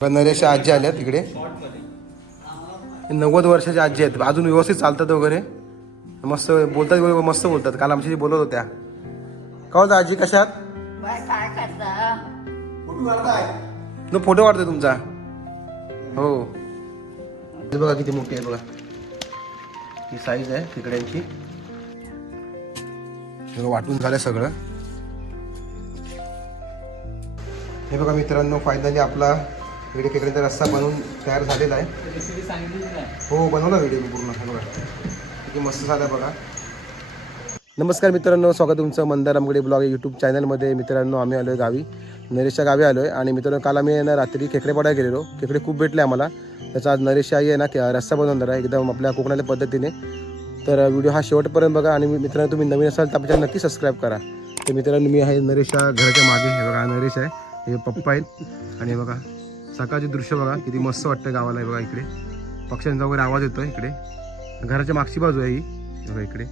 नरेश आजी आल्या तिकडे 90 वर्षाची आजी आहेत अजून व्यवस्थित चालतात वगैरे मस्त बोलतात वगैरे मस्त बोलतात काल आमच्याशी बोलत होत्या का होता आजी कशात काय करता फोटो काढतोय तुमचा हो हे बघा किती मोठी आहे बघा ही साईज आहे खेकड्यांची हे वाटून झालं सगळं हे बघा मित्रांनो फायनली आपला व्हिडिओ खेकड्यांचा रस्सा बनवून तयार झालेला आहे हो बनवला व्हिडिओ मी पूर्ण हे बघा किती मस्त झाला बघा नमस्कार मित्रांनो स्वागत तुमचं मंदार आमगडे ब्लॉग यूट्यूब चॅनलमध्ये मित्रांनो आम्ही आलो आहे गावी नरेशच्या गावी आलो आहे आणि मित्रांनो काल आम्ही ना रात्री खेकडे पडायला गेलेलो खेकडे खूप भेटले आम्हाला त्याचा आज नरेश आई आहे ना रस्सा बनवणार आहे एकदम आपल्या कोकणाच्या पद्धतीने तर व्हिडिओ हा शेवटपर्यंत बघा आणि मित्रांनो तुम्ही नवीन असाल तर आपल्या नक्की सबस्क्राईब करा तर मित्रांनो मी आहे नरेशच्या घराच्या मागे हे बघा नरेश आहे हे पप्पा आहेत आणि बघा सकाळचे दृश्य बघा किती मस्त वाटतं गावाला आहे बघा इकडे पक्ष्यांचा वगैरे आवाज येतो इकडे घराच्या मागची बाजू आहे ही बघा इकडे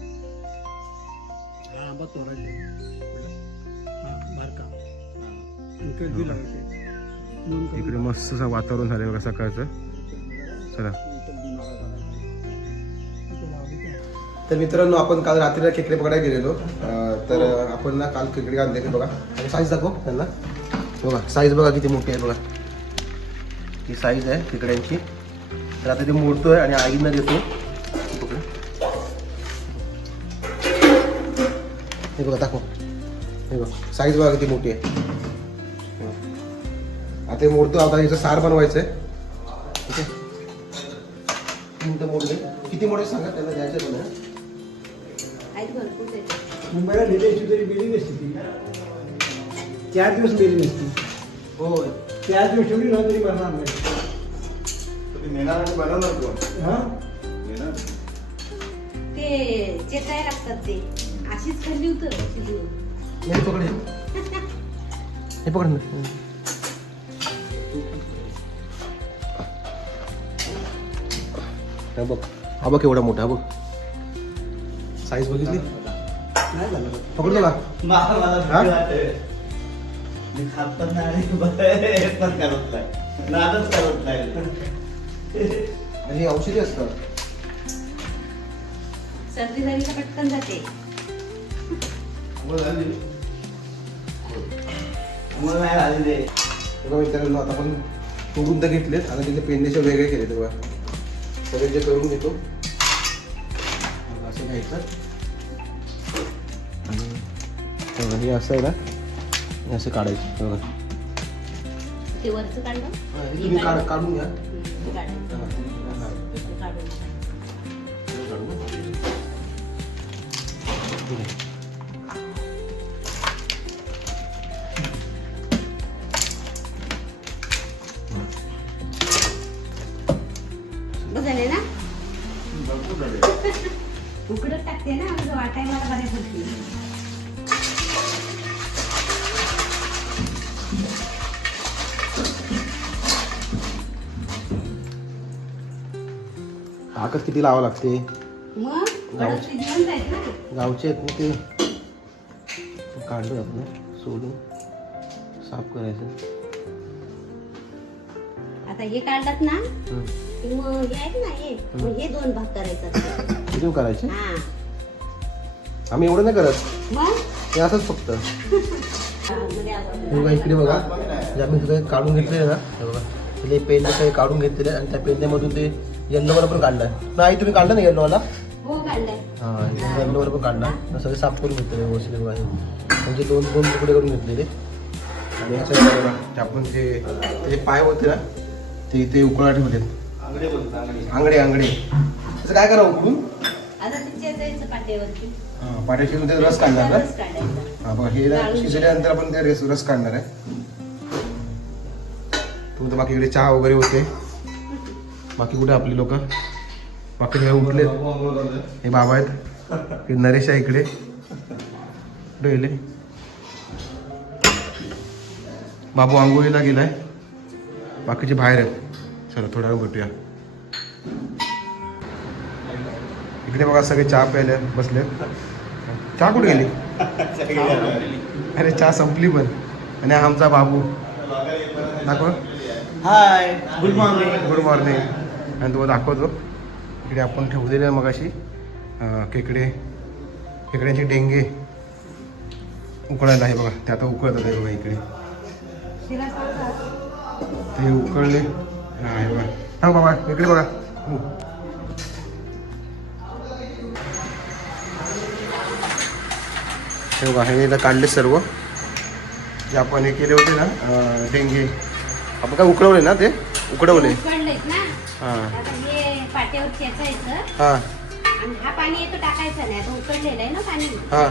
इकडे मस्त असं वातावरण झालंय बघा सकाळचं चला तर मित्रांनो आपण काल रात्रीला खेकडे पकडायला गेलेलो तर आपण ना काल खेकडे आणले बघा आणि साईज दाखव त्यांना बघा साईज बघा किती मोठी आहे बघा ही साईज आहे खेकड्यांची तर आता ते मोडतोय आणि आईनं देतो हे बघा दाखव हे बघा साईज बघा किती मोठी आहे आता हे मोडतो आता याचं सार बनवायचं आहे ठीक आहे तीन तर मोडले किती मोडे सांगा त्यांना द्यायचं तुम्हाला मुंबईला नेल्याची तरी गेली नसती ती 4 दिवस गेली नसती हो 4 दिवस ठेवली ना तरी बनणार नाही तुम्ही नेणार आणि बनवणार कोण हां ते चेताय लागतात ते अशीच खाल्ली होतं हे पकड हे पकड ना हा बघ हा बघ एवढा मोठा बघ साईज बघितली नाही झालं पकडतो का हा? मी खात पण नाही हे पण करत नाही नादच करत नाही आणि औषधी असतात सर्दी झाली का पटकन जाते मुलं नाही झाली ते बघा मित्रांनो आता आपण तोडून तर घेतलेत आणि तिथे पेंडेचे वेगळे केले बघा सगळे जे करून घेतो असं घ्यायचं आणि हे असं आहे ना हे असं काढायचं बघा ते वरचं काढलं हे तुम्ही काढून घ्या काढायचं काढून झाले ना उकडत टाकते ना म्हणजे वाटाय मला बऱ्याच होती ताकद किती लावावं लागते मग कडक ते जेवण जायचं ना गावचे आहेत ना ते काढलं आपण सोडून साफ करायचं आता हे काढलात ना की मग हे आहेत ना मग हे 2 भाग करायचं किती करायचे हा आम्ही एवढं नाही करत मग हे असंच फक्त मध्ये हे बघा इकडे बघा जे आम्ही सगळे काढून घेतले ना हे बघा ते पेंडे सगळे काढून घेतलेले आणि त्या पेंड्यामधून ते येल्लोवाला पण काढलाय नाही तुम्ही काढलं ना येल्लोवाला हो काढलंय हां येल्लोवाला पण काढला सगळे साफ करून घेतले व्यवस्थित बघा म्हणजे 2 तुकडे करून घेतलेले आणि असं बघा ते आपण जे पाय होते ना ते इथे उकळा ठेवलेत आंगडे त्याचं काय करावं उकडून आता ते चेचायचं पाट्यावरती हां पाट्याची रस काढणार ना रस काढायचा हां बघा हे शिजल्यानंतर आपण ते रस काढणार आहे तुमचं बाकी इकडे चहा वगैरे होते बाकी कुठे आपली लोक बाकी सगळे उठले हे बाबा आहेत हे नरेश आहे इकडे कुठे गेले बाबू आंघोळीला गेलाय बाकीचे बाहेर आहेत चला थोड्या वेळ भेटूया इकडे बघा सगळे चहा प्यायले बसले चहा कुठे गेली अरे चहा संपली पण आणि आमचा बाबू दाखव hi good morning. Good morning. आणि तुम्हाला दाखवतो इकडे आपण ठेवलेले आहे मगाशी खेकड्यांचे डेंगे उकळायला आहे बघा. ते आता उकळतात आहे बघा इकडे. ते उकळले आहे बघा. हा बाबा इकडे बघा. हे बघा हे काढले सर्व जे आपण हे केले होते ना डेंगे. आपण काय उकळवले ना ते उकडवले. उकडलेत ना हां आता हे पाट्यावर खेचायचं हां आणि हा पाणी येतो टाकायचं नाही. तो उकडलेलं आहे ना पाणी, हां.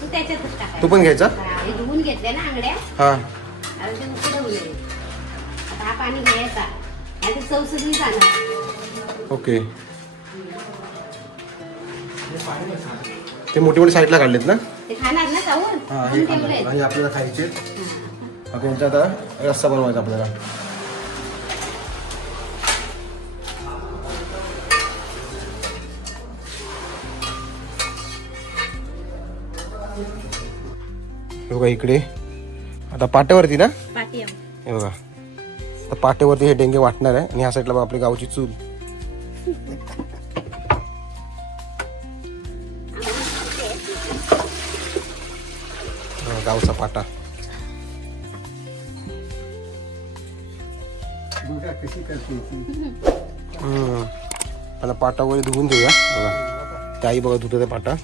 तो त्याच्यातच टाकायचं. तो पण घ्यायचा. हा, हे धुवून घेतले ना आंगड्या हां आणि ते उकडवले. आता हा पाणी घ्यायचा आणि ते चव सगळी जाणार. ओके. ते मोठे मोठे साईडला काढलेत ना. ते खाणार ना चावून हां हे म्हणून ठेवलंय. आणि आपल्याला खायचे. आता यांचा आता रस्सा बनवायचा आपल्याला. हे बघा इकडे आता पाट्यावरती ना. पाट्यावर हे बघा आता पाट्यावरती हे डेंगे वाटणार आहे आणि ह्या साईडला आपली गावची चूल. गावचा पाटा. बघा कशी करते ती. त्याला पाटा वगैरे धुवून घेऊया. बघा त्याही बघा धुत ते पाटा.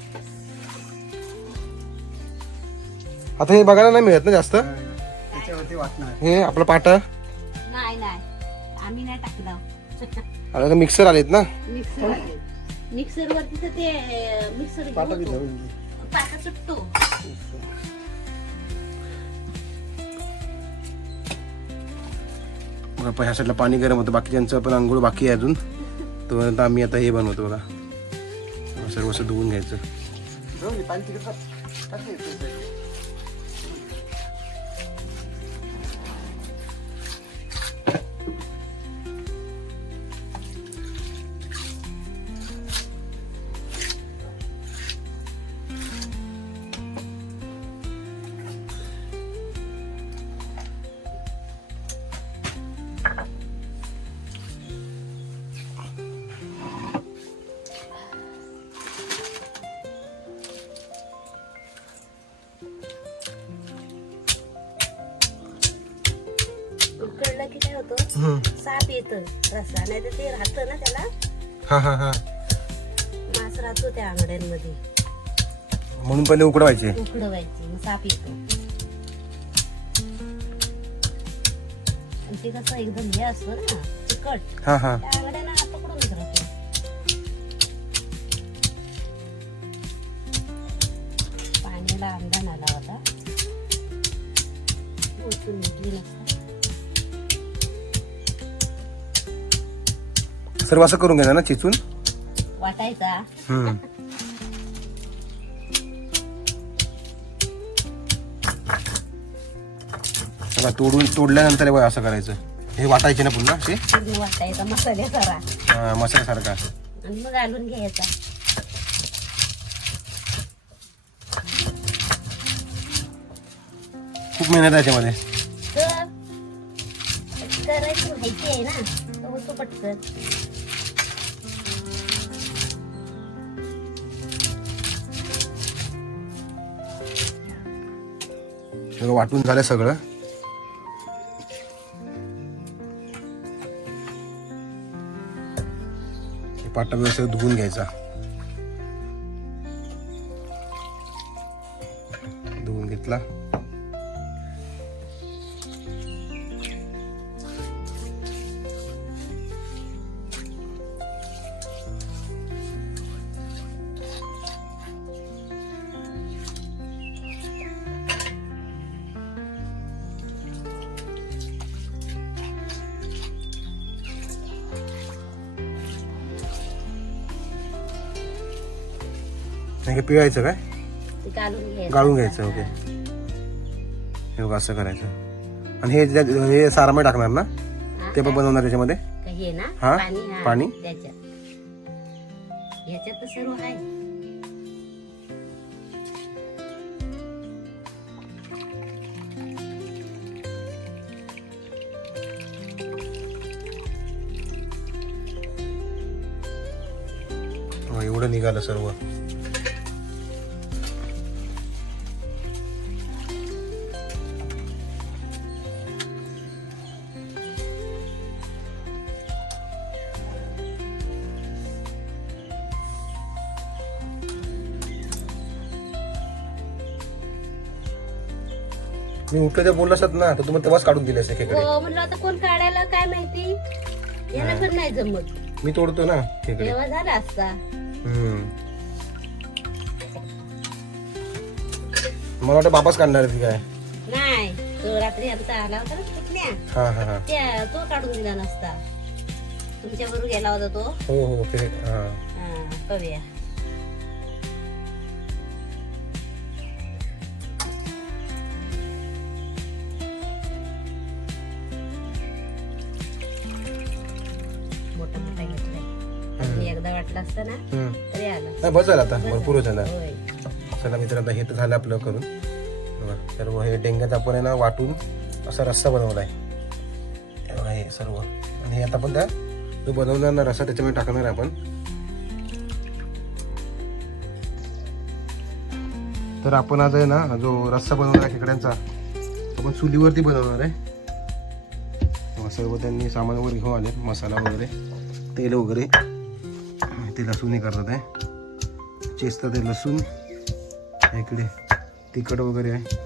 आता हे बघायला नाही मिळत ना जास्त. त्याच्यावरती वाटणार. हे आपला पाटा नाही नाही आम्ही नाही टाकलं. आता मिक्सर आलेत ना. मिक्सर वरती तर ते मिक्सर पाटा बी धरून घे. पाटा सुटतो. बघा ह्या साईडला पाणी गरम होतं. बाकीच्यांचं पण आंघोळ बाकी आहे अजून. तोपर्यंत आम्ही आता हे बनवतो बघा. सर्व असं धुवून घ्यायचं. जाऊ दे, पाणी तिकडे टाक ना इथे. उकडलं की काय होतं साप येतं रस्सा. नाही तर ते राहतं ना त्याला हा हा हा. मांस राहतो त्या आंगड्यांमध्ये. म्हणून पहिले उकडवायचे. उकडवायची मग साप येतो. आणि ते कसं एकदम हे असतं ना चिकट. हा हा. त्या आंगड्यांना पकडूनच राहतो. पाण्याला अंदाज आला होता. ओतून घेतली नसतं. सर्व असं करून घ्यायचं ना चिचून. वाटायचा. तोडल्यानंतर हे बघा असं करायचं. हे वाटायचे ना पुन्हा असे पूर्ण वाटायचा मसाल्यासारा मसाल्यासारखा. आणि मग घालून घ्यायचा. खूप मेहनत आहे त्याच्यामध्ये. तर करायची माहिती आहे ना तर होतो पटकन. सगळं वाटून झालं सगळं. पाटा व्यवस्थित धुवून घ्यायचा. धुवून घेतला. हे पिळायचं काय. ते गाळून घ्यायचं. ओके. हे बघा असं करायचं. आणि हे सारामध्ये टाकणार ना. ते पण बनवणार त्याच्यामध्ये. हे ना हा पाणी त्याच्यात याच्यात तर सर्व आहे. एवढं निघालं सर्व. मी उठलं ते बोललं असत ना तर तुम्हाला तेव्हाच काढून दिले असते खेकडे. हो म्हणलं आता कोण काढायला काय माहिती, याला पण नाही जमत. मी तोडतो ना खेकडे. तेव्हा झाला असता. मला वाटतं बापाच काढणार आहे ती काय. नाही, तो रात्री आमचा आला होता ना कुठल्या, हा हा हा. त्या तो काढून दिला नसता. तुमच्या बरोबर गेला होता तो. हो हो ते हा. करूया. मोठा मोठा घेतलाय. आणि एकदा वाटलं असतं ना तरी आला. नाही बस झालं आता, भरपूर झालं. होय. चला मित्रांनो, हे तर झालं आपलं करून. बघा सर्व हे डेंग्यात आपण आहे ना वाटून असा रस्सा बनवलाय. हे बघा हे सर्व. आणि हे आता आपण त्या जो बनवणार ना रस्सा त्याच्यामध्ये टाकणार आहे आपण. तर आपण आज आहे ना जो रस्सा बनवणार आहे खेकड्यांचा आपण चुलीवरती बनवणार आहे. सर्व त्यांनी सामान वगैरे घेऊन आले, मसाला वगैरे, तेल वगैरे. ते लसूण हे करतात आहे, चेचतात ते लसूण. इकडे तिखट वगैरे आहे.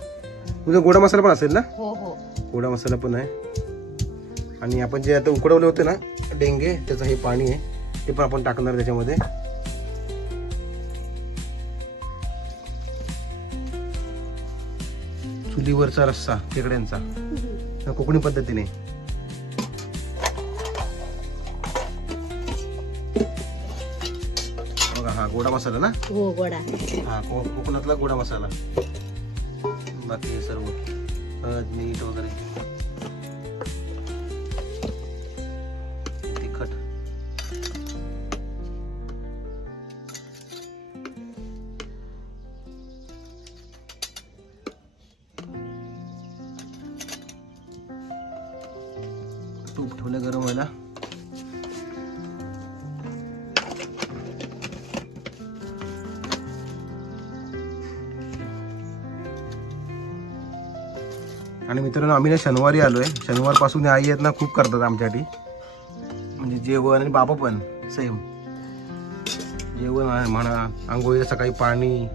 तुझा गोडा मसाला पण असेल ना? हो हो, गोडा मसाला पण आहे. आणि आपण जे आता उकडवले होते ना डेंगे, त्याचं हे पाणी आहे ते पण आपण टाकणार त्याच्यामध्ये. चुलीवरचा रस्सा खेकड्यांचा कोकणी पद्धतीने. बघा हा गोडा मसाला ना. हो गोडा. हा कोकणातला गोडा मसाला. बाकी हे सर्व हळद मीठ वगैरे, तिखट. तूप ठेवलं गरम व्हायला. आणि मित्रांनो आम्ही ना शनिवारी आलोय. शनिवार पासून आई आहेत ना खूप करतात आमच्यासाठी, म्हणजे जेवण आणि बाबा पण सेम. जेवण आहे म्हणा, आंघोळीला सकाळी पाणी.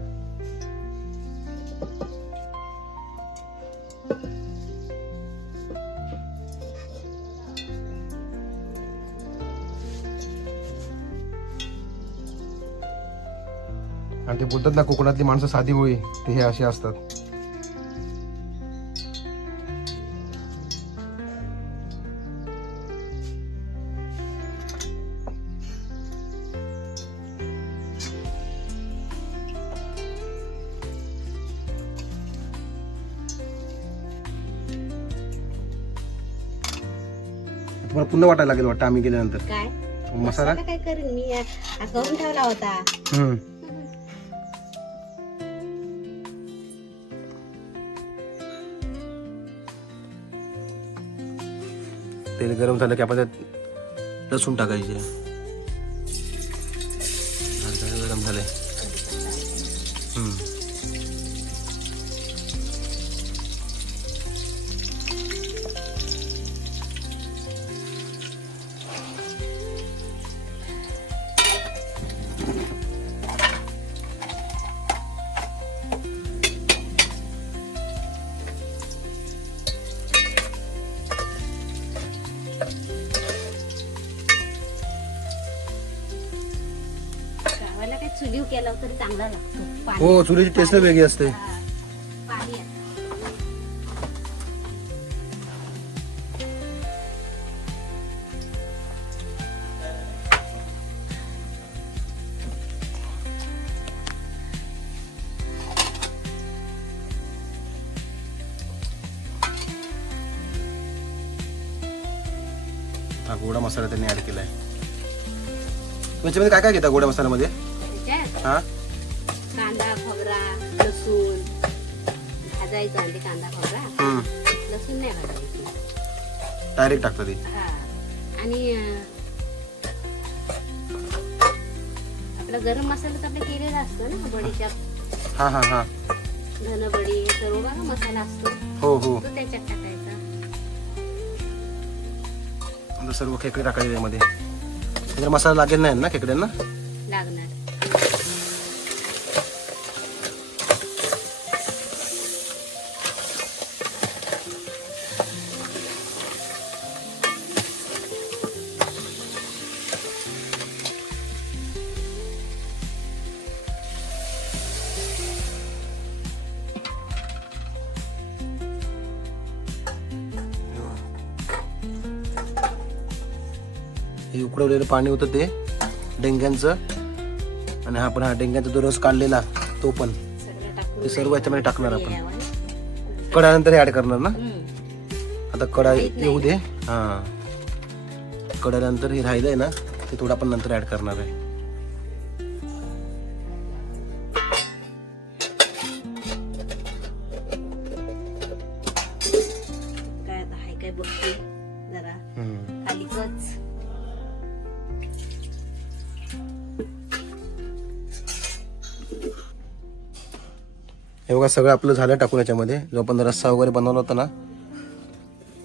आणि ते बोलतात ना कोकणातली माणसं साधी होळी, ते हे असे असतात. तुम्हाला पुन्हा वाटायला लागेल वाटतं आम्ही गेल्यानंतर. काय मसाला काय करीन मी, करून ठेवला होता. तेल गरम झालं की आपण त्यात लसूण टाकायचे. गरम झाले. गावाला काय चुलीव केला तरी चांगला लागतो. हो, चुलीची टेस्ट वेगळी असते. पाणी आहे. हा गोडा मसाला त्यांनी ऍड केलाय. त्याच्यामध्ये काय काय घेता गोडा मसाल्यामध्ये? त्याच्यात हा कांदा खोबरा लसूण भाजायचा. आणि कांदा खोबरा लसूण नाही भाजायची, डायरेक्ट टाकता ती. हा. आणि आपला गरम मसाला तर आपला केलेला असतो ना बडीच्या हा हा हा धनबडी हे सर्व बघा मसाला असतो हो हो तो त्याच्यात टाकायचा. आता सर्व खेकडे टाकायचे त्यामध्ये. त्याच्यात मसाला लागेल नाही ना खेकड्यांना? लागणार. हे उकडवलेलं पाणी होतं ते डेंग्यांचं, आणि हा पण हा डेंग्यांचा जो रस काढलेला तो पण, सगळं टाकून ते सर्व याच्यामध्ये टाकणार आपण. यावं. कडानंतर ऍड करणार ना? आता कढा माहित नाही. येऊ दे. हा कढ्यानंतर हे राहिलंय ना ते थोडं आपण नंतर ऍड करणार आहे. काय आता हाय काय बघते जरा हम्म. खाली कच. हे बघा सगळं आपलं झालं टाकून याच्यामध्ये. जो आपण रस्सा वगैरे बनवला होता ना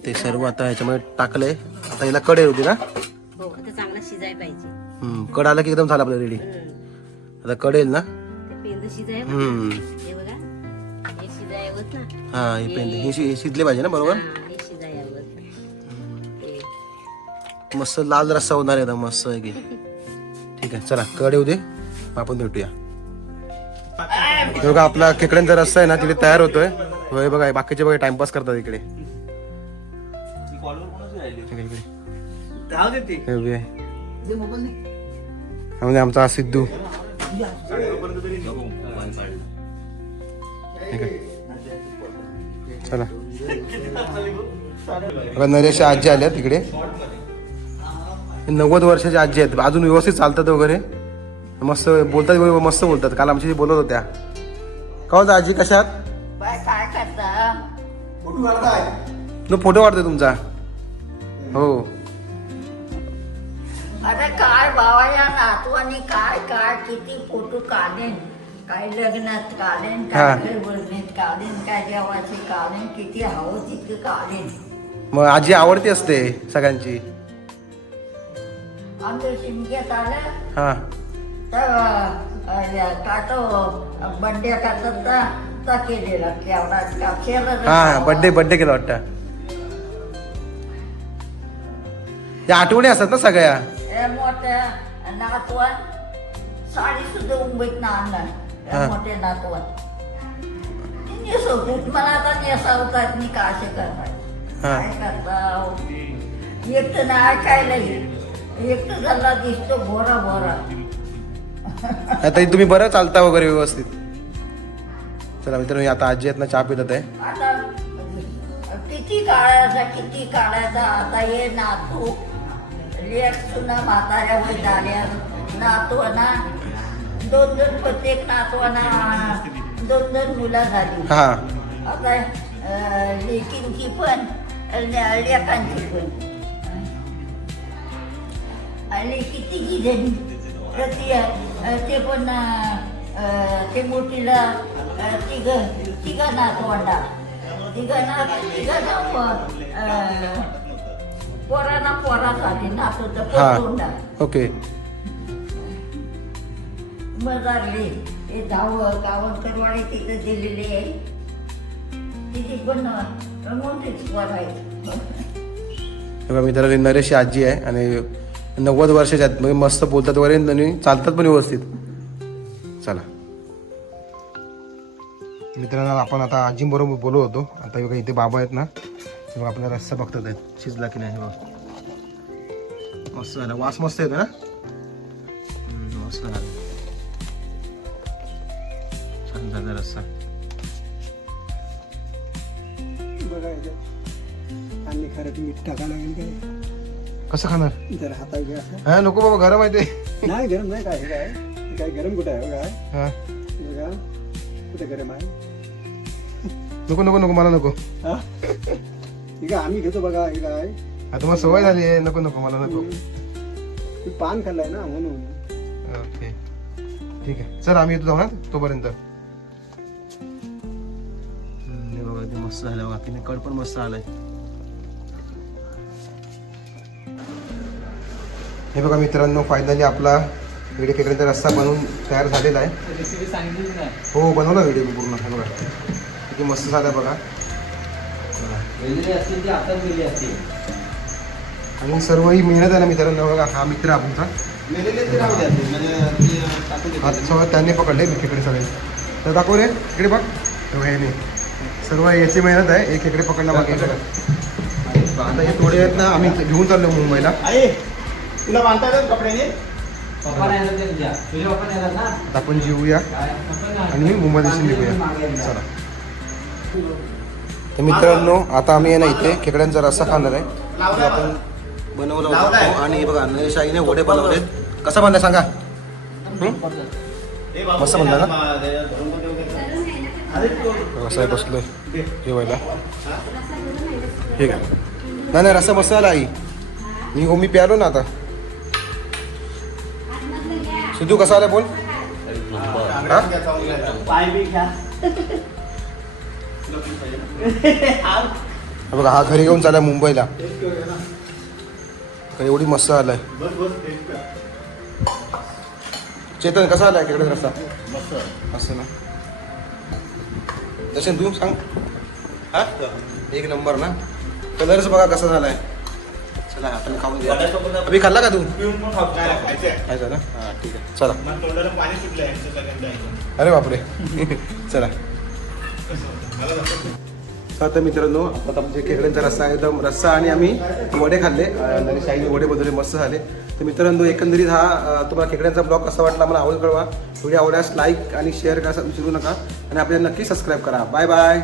ते सर्व आता ह्याच्यामध्ये टाकलंय. आता याला कढ होती ना? हो आता चांगला शिजायला पाहिजे. कढ आला की एकदम झालं आपलं रेडी. आता कढ येईल ना? ते पेंद शिजायला हम्म. हे बघा हे शिजायवत ना. हा हे पेंड हे शिजले पाहिजे ना बरोबर. हा, हे शिजायवत ते मस्त लाल रस्सा होणार आहे एकदम मस्त आहे की. ठीक आहे चला कढ येऊ दे मग आपण भेटूया. हे बघा आपला खेकड्यांचा रस्सा आहे ना तिथे तयार होतोय. हे बघा बाकीचे बघा टाइमपास करतात इकडे. इकडे, इकडे. राहू दे ती. हे बघ. दे मोबाईल दे. म्हणजे आमचा हा सिद्धू. ठीक आहे चला. बघा नरेश आजी आल्या तिकडे. 90 वर्षाच्या आजी आहेत, अजून व्यवस्थित चालतात वगैरे, मस्त बोलतात वगैरे, मस्त बोलतात. काल आमच्याशी बोलत होत्या. का होता आजी कशात? काय करता फोटो काढताय? no फोटो काढतोय तुमचा. हो अरे काय बाबा या नातवानी काय काय किती फोटो काढेन, काय लग्नात काढेन, हा. काय बोलण्यात काढेन, काय देवाचे काढेन, किती हवं तिथे काढेन. मग आजी आवडती असते सगळ्यांची. आमच्या शिमक्यात आलं हा तर काटो बंड्या काटता केलेला केवढा हा बर्थडे केला वाटतं. या आठवणी असतात ना सगळ्या. मोठ्या नातवान साडी सुद्धा मुंबईत आणणार. हा. मोठ्या नातवान नेसवतात मला आता नेसावतात मी का असे करणार. हा. काय करता एकटं ना ऐकायला एकटं झाला दिसतो भोरा भोरा. आता तुम्ही बरं चालता वगैरे व्यवस्थित. चला मित्रांनो आता आजी आहेत ना चहा पितात आहे. आता किती काढायचा आता हे नातू लेट सुना म्हाताऱ्या वय झाल्या नातवाना दोन प्रत्येक नातवाना दोन मुलं झाली. हा आता लेकींची पण लेकांची पण आणि किती गिजणी तर ते पण ते मोठीला तिघ नातवंडा पोरासाठी नातू हा पोटोंडा ओके. मग लागले हे गावणकरवाडी तिथे दिलेली आहे. तिची पण मोठीच पोर आहे. बघा मित्रांनो नरेश आजी आहे आणि 90 वर्षाच्या आहेत. म्हणजे मस्त बोलतात वगैरे आणि चालतात पण व्यवस्थित. चला मित्रांनो आपण आता आजींबरोबर बोलत होतो. आता बघा इथे बाबा आहेत ना ते बघा आपला रस्सा बघतात आहेत शिजला की नाही. बघा मस्त झाला, वास मस्त येतो ना. मस्त झाला, छान झाला रस्सा. बघायचं आणि खरं मीठ टाका लागेल काय. कसं खाणार? जरा हातात घ्या. हा नको बाबा गरम आहे ते. नाही गरम नाही काय हे काय हे काय गरम कुठे आहे काय हा बघा कुठे गरम आहे. नको नको नको मला नको. हा हे काय आम्ही घेतो बघा हे काय. आता मला सवय झाली आहे. नको नको मला नको. तू पान खाल्लाय ना म्हणून. ओके ठीक आहे चल आम्ही येतो जाऊ ना तोपर्यंत. हे बघा ते मस्त झालं बघा तिने कड पण मस्त आलाय. हे बघा मित्रांनो फायनली आपला इकडे खेकड्यांचा रस्सा बनवून तयार झालेला आहे. रेसिपी सांगितलीच नाही. हो बनवला व्हिडिओ मी पूर्ण. हे बघा किती मस्त झालं बघा. वेगळी असतील ती आताच वेगळी असतील. आणि सर्व ही मेहनत आहे ना मित्रांनो. बघा हा मित्र आपणचा हा सगळं त्यांनी पकडले खेकडे सगळे. तर दाखव रे इकडे बघ. हे नाही सर्व याची मेहनत आहे. एक खेकडे पकडला बाकी आता हे थोडे आहेत ना आम्ही घेऊन चाललो मुंबईला. तुला बांधता येतात कपड्याने? पप्पा नाही येतात तुझ्या. तुझे पप्पा नाही येतात ना? आता आपण जेऊया आणि मुंबई देशील निघूया. चला तर मित्रांनो आता आम्ही आहे ना इथे खेकड्यांचा रस्सा खाणार आहे. जो आपण बनवला होता तो. आणि हे बघा नरेशाईने वडे बनवलेत. कसा बनला सांगा. मस्त बनला ना. रस्सा आहे बसलोय जेवायला. ठीक आहे. नाही नाही रस्सा मस्त आला आई. मी प्यालो ना आता. सिद्धू कसा आला बोल. हा पाय बी घ्या. हा बघा हा घरी घेऊन चालला मुंबईला. एवढी मस्त आलाय. चेतन कसा आलाय तिकडे रस्ता. असं ना दर्शन तू सांग. हा एक नंबर ना. कलरच बघा कसा झालाय. चला आपण खाऊन घ्या. अभि खाल्ला का तू. खायचा ना. हा ठीक आहे चला. अरे बापरे चला. आता मित्रांनो आता आमचे खेकड्यांचा रस्सा एकदम रस्सा आणि आम्ही वडे खाल्ले. शाईने वडे बनवले मस्त झाले. तर मित्रांनो एकंदरीत हा तुम्हाला खेकड्यांचा ब्लॉग कसा वाटला मला आवड कळवा. व्हिडिओ आवडल्यास लाईक आणि शेअर करा विसरू नका. आणि आपल्याला नक्की सबस्क्राईब करा. Bye bye.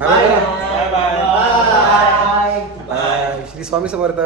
Bye bye. Shri Swami समर्थ.